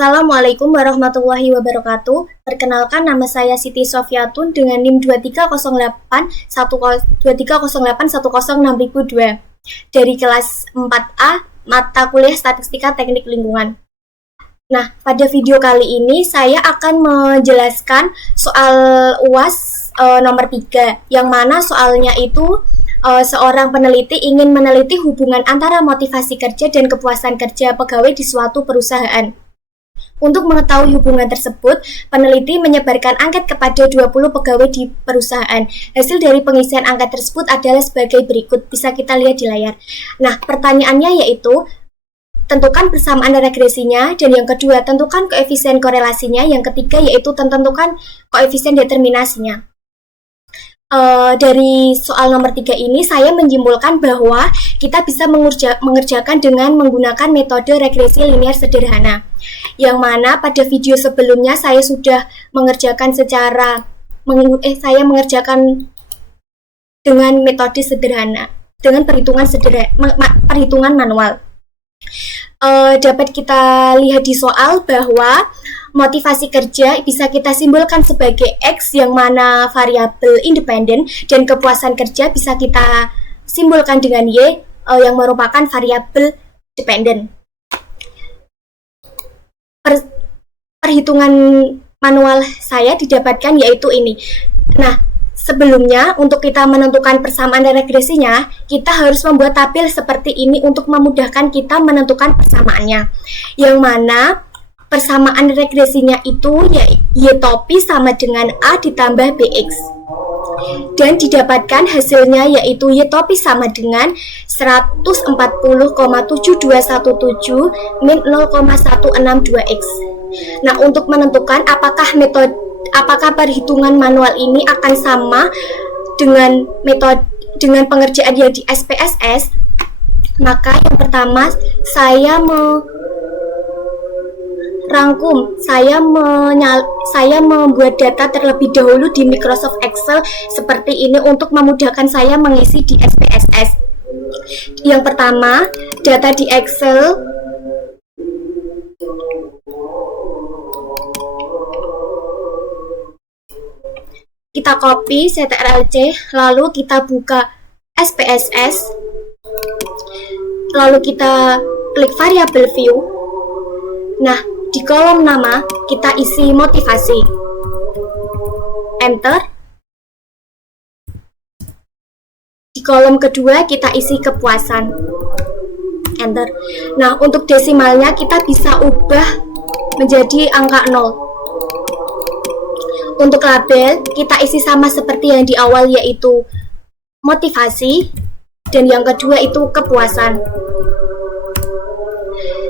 Assalamualaikum warahmatullahi wabarakatuh. Perkenalkan, nama saya Siti Sofiatun dengan NIM 2308106002 dari kelas 4A mata kuliah Statistika Teknik Lingkungan. Nah, pada video kali ini saya akan menjelaskan soal UAS nomor 3, yang mana soalnya itu seorang peneliti ingin meneliti hubungan antara motivasi kerja dan kepuasan kerja pegawai di suatu perusahaan. Untuk mengetahui hubungan tersebut, peneliti menyebarkan angket kepada 20 pegawai di perusahaan. Hasil dari pengisian angket tersebut adalah sebagai berikut, bisa kita lihat di layar. Nah, pertanyaannya yaitu, tentukan persamaan regresinya, dan yang kedua, tentukan koefisien korelasinya, yang ketiga yaitu tentukan koefisien determinasinya. Dari soal nomor 3 ini saya menyimpulkan bahwa kita bisa mengerjakan dengan menggunakan metode regresi linear sederhana, yang mana pada video sebelumnya saya sudah mengerjakan dengan metode sederhana, dengan perhitungan manual. Dapat kita lihat di soal bahwa motivasi kerja bisa kita simbolkan sebagai X, yang mana variabel independen, dan kepuasan kerja bisa kita simbolkan dengan Y, yang merupakan variabel dependen. Perhitungan manual saya didapatkan yaitu ini. Nah, sebelumnya untuk kita menentukan persamaan dan regresinya, kita harus membuat tabel seperti ini untuk memudahkan kita menentukan persamaannya, yang mana persamaan regresinya itu Y topi sama dengan A ditambah BX, dan didapatkan hasilnya yaitu Y topi sama dengan 140,7217 min 0,162X. Nah, untuk menentukan apakah perhitungan manual ini akan sama dengan dengan pengerjaan yang di SPSS, maka yang pertama saya membuat data terlebih dahulu di Microsoft Excel seperti ini untuk memudahkan saya mengisi di SPSS. Yang pertama, data di Excel kita copy CTRL-C, lalu kita buka SPSS, lalu kita klik variabel view. Nah, di kolom nama kita isi motivasi, enter. Di kolom kedua kita isi kepuasan, enter. Nah, untuk desimalnya kita bisa ubah menjadi angka 0. Untuk label kita isi sama seperti yang di awal, yaitu motivasi, dan yang kedua itu kepuasan.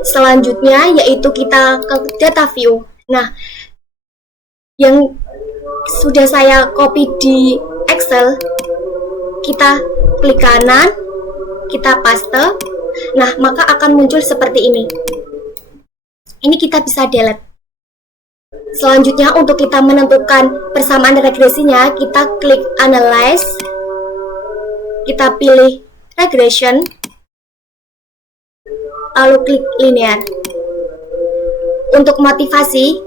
Selanjutnya yaitu kita ke data view. Nah, yang sudah saya copy di Excel, kita klik kanan, kita paste. Nah, maka akan muncul seperti ini. Ini kita bisa delete. Selanjutnya, untuk kita menentukan persamaan regresinya, kita klik analyze, kita pilih regression, lalu klik linear. Untuk motivasi,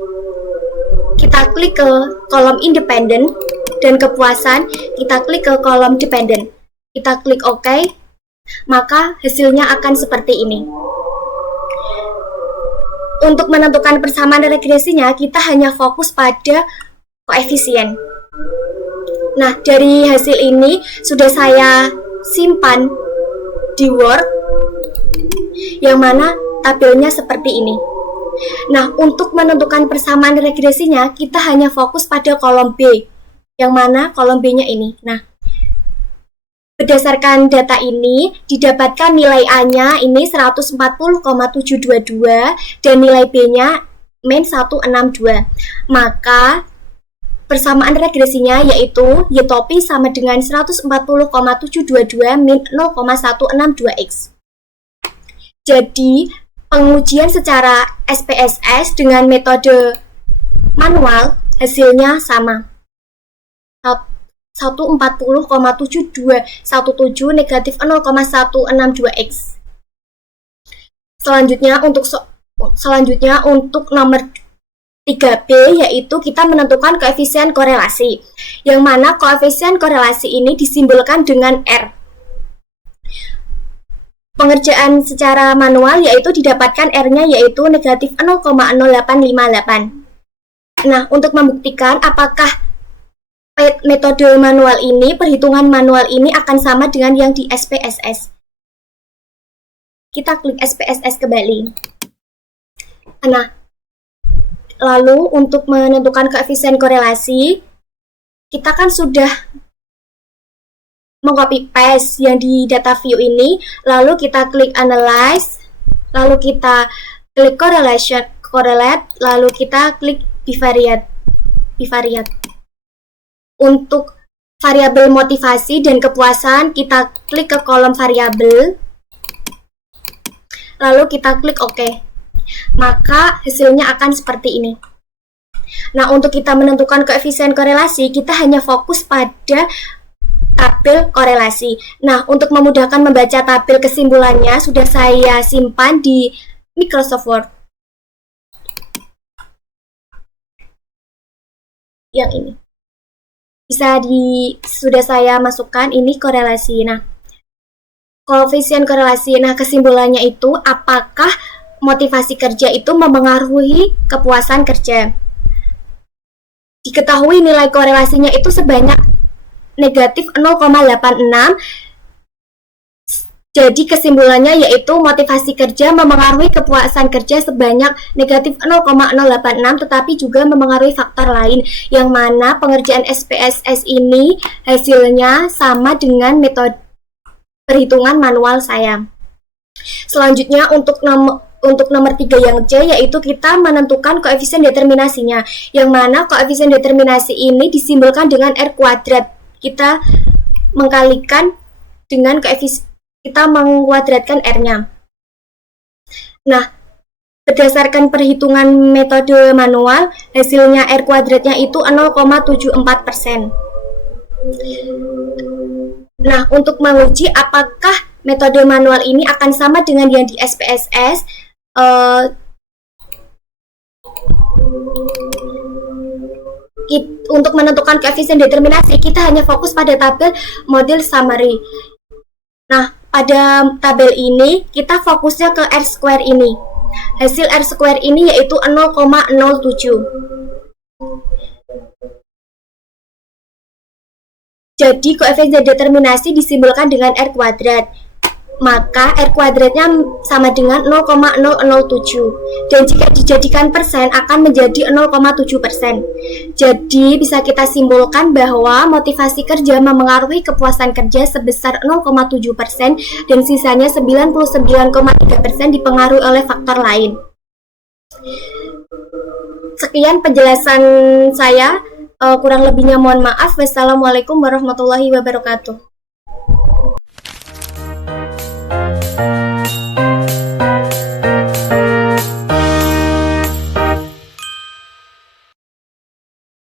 kita klik ke kolom independen, dan kepuasan kita klik ke kolom dependen. Kita klik OK, maka hasilnya akan seperti ini. Untuk menentukan persamaan regresinya, kita hanya fokus pada koefisien. Nah, dari hasil ini sudah saya simpan di Word, yang mana tabelnya seperti ini. Nah, untuk menentukan persamaan regresinya, kita hanya fokus pada kolom B, yang mana kolom B-nya ini. Nah, berdasarkan data ini, didapatkan nilai A-nya ini 140,722, dan nilai B-nya min 162. Maka persamaan regresinya yaitu Y topi sama dengan 140,722 min 0,162X. Jadi, pengujian secara SPSS dengan metode manual hasilnya sama, 140,7217 negatif 0,162X. Selanjutnya, Selanjutnya untuk nomor 3B yaitu kita menentukan koefisien korelasi, yang mana koefisien korelasi ini disimbolkan dengan R. Pengerjaan secara manual yaitu didapatkan R-nya yaitu negatif 0,0858. Nah, untuk membuktikan apakah metode manual ini, perhitungan manual ini akan sama dengan yang di SPSS. Kita klik SPSS kembali. Nah, lalu untuk menentukan koefisien korelasi, kita kan sudah mengcopy paste yang di data view ini, lalu kita klik analyze, lalu kita klik correlate, lalu kita klik bivariate. Untuk variabel motivasi dan kepuasan, kita klik ke kolom variabel, lalu kita klik OK. Maka hasilnya akan seperti ini. Nah, untuk kita menentukan koefisien korelasi, kita hanya fokus pada tabel korelasi. Nah, untuk memudahkan membaca tabel kesimpulannya, sudah saya simpan di Microsoft Word. Yang ini. Sudah saya masukkan ini korelasi. Nah, koefisien korelasi. Nah, kesimpulannya itu apakah motivasi kerja itu memengaruhi kepuasan kerja. Diketahui nilai korelasinya itu sebanyak negatif 0,86. Jadi kesimpulannya yaitu motivasi kerja memengaruhi kepuasan kerja sebanyak negatif 0,086, tetapi juga memengaruhi faktor lain, yang mana pengerjaan SPSS ini hasilnya sama dengan metode perhitungan manual saya. Selanjutnya untuk nomor 3 yang C, yaitu kita menentukan koefisien determinasinya, yang mana koefisien determinasi ini disimbolkan dengan R kuadrat. Kita mengkalikan dengan koefisien, kita mengkuadratkan R-nya. Nah, berdasarkan perhitungan metode manual, hasilnya R kuadratnya itu 0,74%. Nah, untuk menguji apakah metode manual ini akan sama dengan yang di SPSS, untuk menentukan koefisien determinasi, kita hanya fokus pada tabel model summary. Nah, pada tabel ini kita fokusnya ke R square ini. Hasil R square ini yaitu 0,07. Jadi koefisien determinasi disimbolkan dengan R kuadrat. Maka R kuadratnya sama dengan 0,007. Dan jika dijadikan persen akan menjadi 0,7%. Jadi bisa kita simpulkan bahwa motivasi kerja memengaruhi kepuasan kerja sebesar 0,7% dan sisanya 99,3% dipengaruhi oleh faktor lain. Sekian penjelasan saya. Kurang lebihnya mohon maaf. Wassalamualaikum warahmatullahi wabarakatuh.